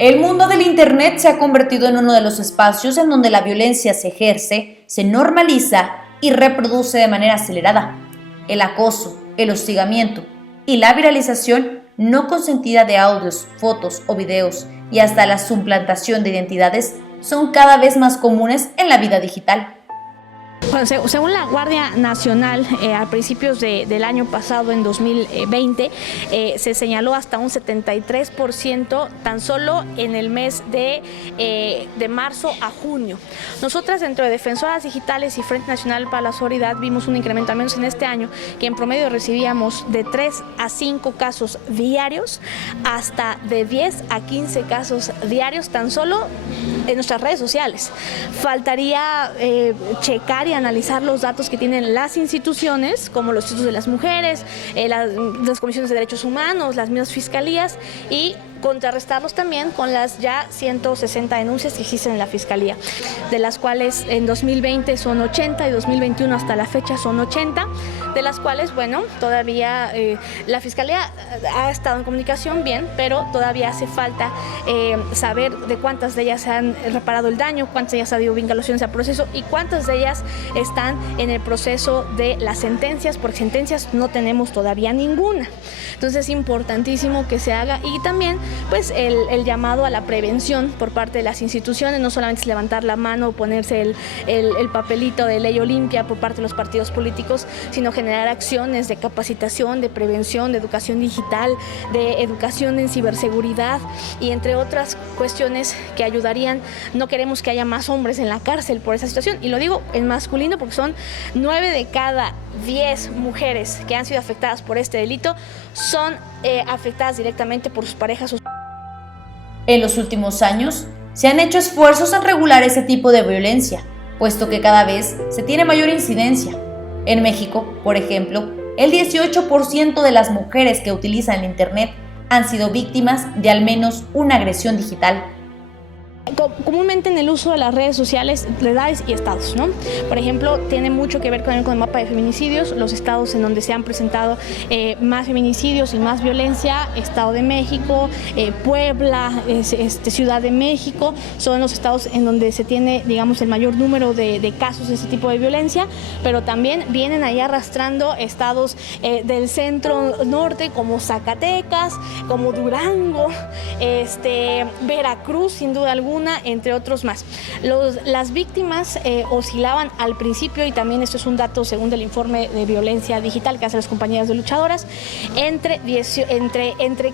El mundo del Internet se ha convertido en uno de los espacios en donde la violencia se ejerce, se normaliza y reproduce de manera acelerada. El acoso, el hostigamiento y la viralización no consentida de audios, fotos o videos y hasta la suplantación de identidades son cada vez más comunes en la vida digital. Bueno, según la Guardia Nacional, a principios del año pasado, en 2020, se señaló hasta un 73% tan solo en el mes de marzo a junio. Nosotras, dentro de Defensoras Digitales y Frente Nacional para la Sororidad, vimos un incremento, al menos en este año, que en promedio recibíamos de 3 a 5 casos diarios, hasta de 10 a 15 casos diarios, tan solo en nuestras redes sociales. Faltaría checar y analizar los datos que tienen las instituciones, como los institutos de las mujeres, las comisiones de derechos humanos, las mismas fiscalías, y contrarrestarlos también con las ya 160 denuncias que existen en la Fiscalía, de las cuales en 2020 son 80 y 2021 hasta la fecha son 80, de las cuales, bueno, todavía la Fiscalía ha estado en comunicación bien, pero todavía hace falta saber de cuántas de ellas se han reparado el daño, cuántas de ellas ha habido vinculaciones al proceso y cuántas de ellas están en el proceso de las sentencias, porque sentencias no tenemos todavía ninguna. Entonces es importantísimo que se haga, y también pues el llamado a la prevención por parte de las instituciones. No solamente es levantar la mano o ponerse el papelito de ley Olimpia por parte de los partidos políticos, sino generar acciones de capacitación, de prevención, de educación digital, de educación en ciberseguridad y entre otras cuestiones que ayudarían. No queremos que haya más hombres en la cárcel por esa situación, y lo digo en masculino porque son 9 de cada 10 mujeres que han sido afectadas por este delito son afectadas directamente por sus parejas. En los últimos años, se han hecho esfuerzos en regular ese tipo de violencia, puesto que cada vez se tiene mayor incidencia. En México, por ejemplo, el 18% de las mujeres que utilizan el Internet han sido víctimas de al menos una agresión digital. Comúnmente en el uso de las redes sociales, de edades y estados, ¿no? Por ejemplo, tiene mucho que ver con el mapa de feminicidios, los estados en donde se han presentado más feminicidios y más violencia: Estado de México, Puebla, Ciudad de México, son los estados en donde se tiene, digamos, el mayor número de casos de este tipo de violencia, pero también vienen ahí arrastrando estados del centro norte, como Zacatecas, como Durango, Veracruz, sin duda alguna, entre otros más. Las víctimas oscilaban al principio, y también esto es un dato según el informe de violencia digital que hacen las compañías de luchadoras, entre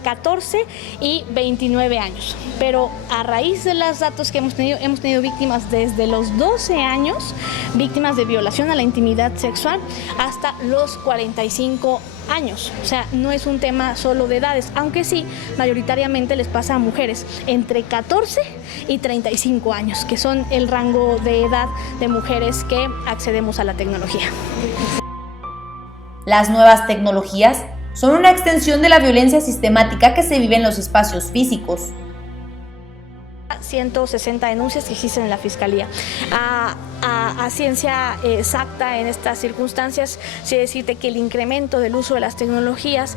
14 y 29 años. Pero a raíz de los datos que hemos tenido víctimas desde los 12 años, víctimas de violación a la intimidad sexual, hasta los 45 años. O sea, no es un tema solo de edades, aunque sí, mayoritariamente les pasa a mujeres entre 14 y 35 años, que son el rango de edad de mujeres que accedemos a la tecnología. Las nuevas tecnologías son una extensión de la violencia sistemática que se vive en los espacios físicos. 160 denuncias que existen en la Fiscalía. A ciencia exacta en estas circunstancias, sí decirte que el incremento del uso de las tecnologías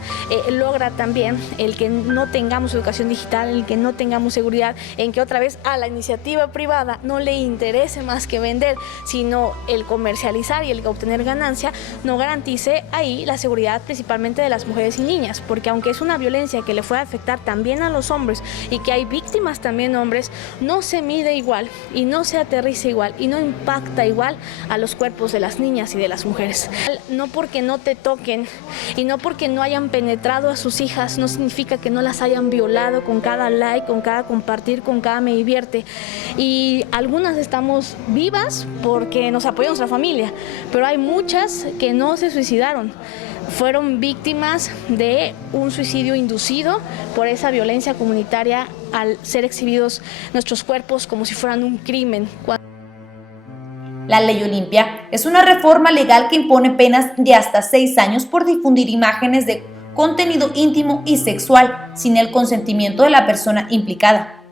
logra también el que no tengamos educación digital, el que no tengamos seguridad, en que otra vez a la iniciativa privada no le interese más que vender, sino el comercializar y el obtener ganancia, no garantice ahí la seguridad principalmente de las mujeres y niñas, porque aunque es una violencia que le puede afectar también a los hombres y que hay víctimas también hombres, no se mide igual y no se aterriza igual y no impacta igual a los cuerpos de las niñas y de las mujeres. No porque no te toquen y no porque no hayan penetrado a sus hijas, no significa que no las hayan violado con cada like, con cada compartir, con cada me divierte. Y algunas estamos vivas porque nos apoya nuestra familia, pero hay muchas que no se suicidaron. Fueron víctimas de un suicidio inducido por esa violencia comunitaria al ser exhibidos nuestros cuerpos como si fueran un crimen. La Ley Olimpia es una reforma legal que impone penas de hasta 6 años por difundir imágenes de contenido íntimo y sexual sin el consentimiento de la persona implicada.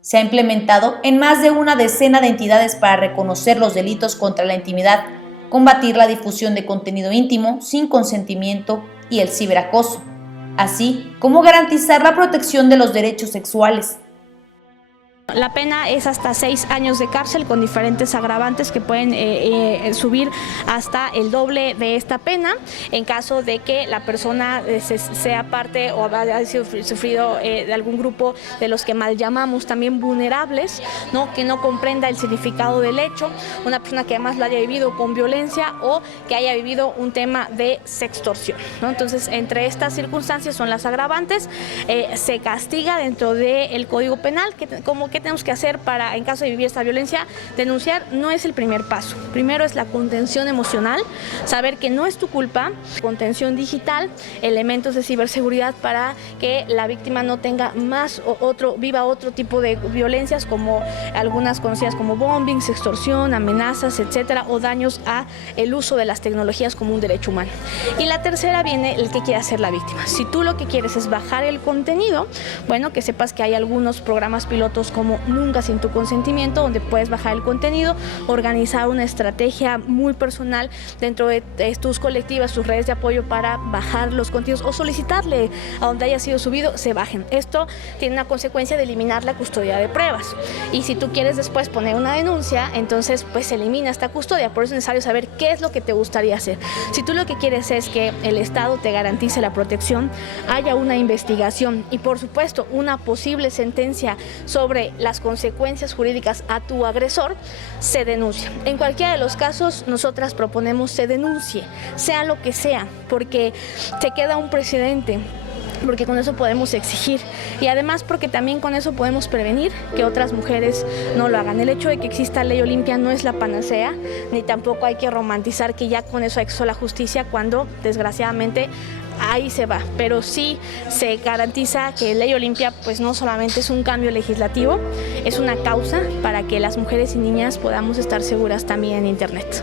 Se ha implementado en más de una decena de entidades para reconocer los delitos contra la intimidad, combatir la difusión de contenido íntimo sin consentimiento y el ciberacoso, así como garantizar la protección de los derechos sexuales. La pena es hasta 6 años de cárcel con diferentes agravantes que pueden subir hasta el doble de esta pena en caso de que la persona sea parte o haya sufrido de algún grupo de los que mal llamamos también vulnerables, ¿no? Que no comprenda el significado del hecho, una persona que además lo haya vivido con violencia o que haya vivido un tema de sextorsión, ¿no? Entonces, entre estas circunstancias son las agravantes, se castiga dentro del Código Penal, ¿qué tenemos que hacer para, en caso de vivir esta violencia? Denunciar no es el primer paso. Primero es la contención emocional, saber que no es tu culpa, contención digital, elementos de ciberseguridad para que la víctima no tenga viva otro tipo de violencias, como algunas conocidas como bombing, sextorsión, amenazas, etcétera, o daños a el uso de las tecnologías como un derecho humano. Y la tercera viene el que quiere hacer la víctima. Si tú lo que quieres es bajar el contenido, bueno, que sepas que hay algunos programas pilotos como Nunca Sin Tu Consentimiento, donde puedes bajar el contenido, organizar una estrategia muy personal dentro de tus colectivas, tus redes de apoyo para bajar los contenidos o solicitarle a donde haya sido subido, se bajen. Esto tiene una consecuencia de eliminar la custodia de pruebas. Y si tú quieres después poner una denuncia, entonces pues se elimina esta custodia. Por eso es necesario saber qué es lo que te gustaría hacer. Si tú lo que quieres es que el Estado te garantice la protección, haya una investigación y por supuesto una posible sentencia sobre las consecuencias jurídicas a tu agresor, se denuncia. En cualquiera de los casos, nosotras proponemos se denuncie, sea lo que sea, porque te queda un precedente, porque con eso podemos exigir y además porque también con eso podemos prevenir que otras mujeres no lo hagan. El hecho de que exista Ley Olimpia no es la panacea, ni tampoco hay que romantizar que ya con eso acceso a la justicia cuando desgraciadamente ahí se va, pero sí se garantiza que Ley Olimpia pues no solamente es un cambio legislativo, es una causa para que las mujeres y niñas podamos estar seguras también en Internet.